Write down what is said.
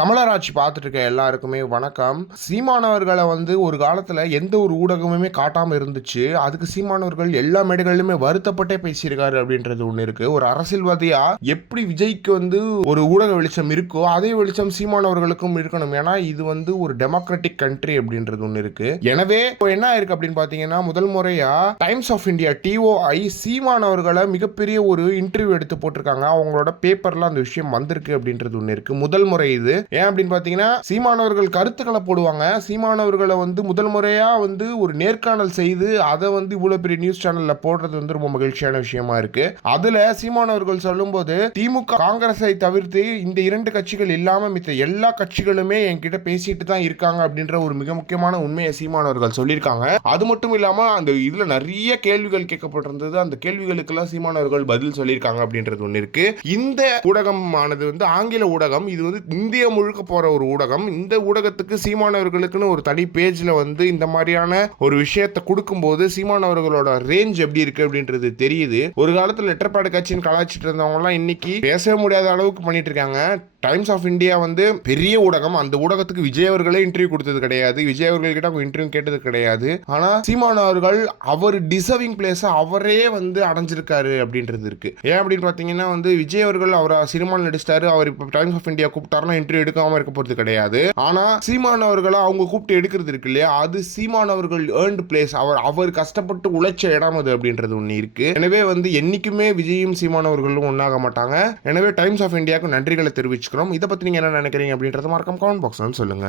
தமிழராட்சி பார்த்துட்டு இருக்க எல்லாருக்குமே வணக்கம். சீமானவர்களை ஒரு காலத்துல எந்த ஒரு ஊடகமுமே காட்டாம இருந்துச்சு. அதுக்கு சீமானவர்கள் எல்லா மேடைகளிலுமே வருத்தப்பட்டே பேசியிருக்காரு அப்படின்றது ஒண்ணு இருக்கு. ஒரு அரசியல்வாதியா எப்படி விஜய்க்கு ஒரு ஊடக வெளிச்சம் இருக்கோ அதே வெளிச்சம் சீமானவர்களுக்கும் இருக்கணும். ஏன்னா இது ஒரு டெமோக்ராட்டிக் கண்ட்ரி அப்படின்றது ஒண்ணு இருக்கு. எனவே இப்போ என்ன இருக்கு அப்படின்னு பாத்தீங்கன்னா, முதல் முறையா டைம்ஸ் ஆஃப் இந்தியா TOI சீமானவர்களை மிகப்பெரிய ஒரு இன்டர்வியூ எடுத்து போட்டிருக்காங்க. அவங்களோட பேப்பர்ல அந்த விஷயம் வந்திருக்கு அப்படின்றது ஒண்ணு இருக்கு. முதல் முறை இது. ஏன் அப்படின்னு பாத்தீங்கன்னா, சீமானவர்கள் கருத்துக்களை போடுவாங்க. சீமானவர்களை முதல் முறையா ஒரு நேர்காணல் செய்து அதை இவ்வளவு பெரிய நியூஸ் சேனல்ல போடுறது ரொம்ப மகிழ்ச்சியான விஷயமா இருக்கு. அதுல சீமானவர்கள் சொல்லும்போது, திமுக காங்கிரஸை தவிர்த்து இந்த இரண்டு கட்சிகள் இல்லாம மித்த எல்லா கட்சிகளுமே என்கிட்ட பேசிட்டு தான் இருக்காங்க அப்படின்ற ஒரு மிக முக்கியமான உண்மையை சீமானவர்கள் சொல்லியிருக்காங்க. அது மட்டும் இல்லாம அந்த இதுல நிறைய கேள்விகள் கேட்கப்பட்டிருந்தது. அந்த கேள்விகளுக்கெல்லாம் சீமானவர்கள் பதில் சொல்லியிருக்காங்க அப்படின்றது ஒண்ணு இருக்கு. இந்த ஊடகமானது ஆங்கில ஊடகம். இது இந்திய முழுக்க போற ஒரு ஊடகம். இந்த ஊடகத்துக்கு சீமானவர்களுக்குன்னு ஒரு தனி பேஜ்ல இந்த மாதிரியான ஒரு விஷயத்தை கொடுக்கும்போது சீமானவர்களோட ரேஞ்ச் எப்படி இருக்கு அப்படின்றது தெரியுது. ஒரு காலத்துல லெட்டர்பாடு கட்சியின் கலாச்சிட்டு இருந்தவங்க எல்லாம் இன்னைக்கு பேசவே முடியாத அளவுக்கு பண்ணிட்டு இருக்காங்க. டைம்ஸ் ஆஃப் இந்தியா பெரிய ஊடகம். அந்த ஊடகத்துக்கு விஜய் அவர்களே இன்டர்வியூ கொடுத்தது கிடையாது. விஜய் அவர்கள் கிட்ட அவங்க இன்டர்வியூ கேட்டது கிடையாது. ஆனா சீமான் அவர்கள் அவர் டிசர்விங் பிளேஸ் அவரே அடைஞ்சிருக்காரு அப்படின்றது இருக்கு. ஏன் அப்படின்னு பாத்தீங்கன்னா, விஜய் அவர்கள் அவர் சினிமாவில் நடிச்சிட்டாரு. அவர் இப்போ டைம்ஸ் ஆஃப் இந்தியா கூப்பிட்டாருன்னா இன்டர்வியூ எடுக்காம இருக்க போறது கிடையாது. ஆனா சீமான் அவர்களை அவங்க கூப்பிட்டு எடுக்கிறது இருக்கு இல்லையா, அது சீமான் அவர்கள் ஏர்ன்டு பிளேஸ். அவர் கஷ்டப்பட்டு உழைச்ச இடம் அது அப்படின்றது ஒண்ணு இருக்கு. எனவே என்னைக்குமே விஜயும் சீமான் அவர்களும் ஒன்னாக மாட்டாங்க. எனவே டைம்ஸ் ஆஃப் இந்தியாவுக்கு நன்றிகளை தெரிவிச்சு. இதை பத்தி நீங்க என்ன நினைக்கிறீங்க அப்படின்றத மறக்காம கமெண்ட் பாக்ஸ்ல சொல்லுங்க.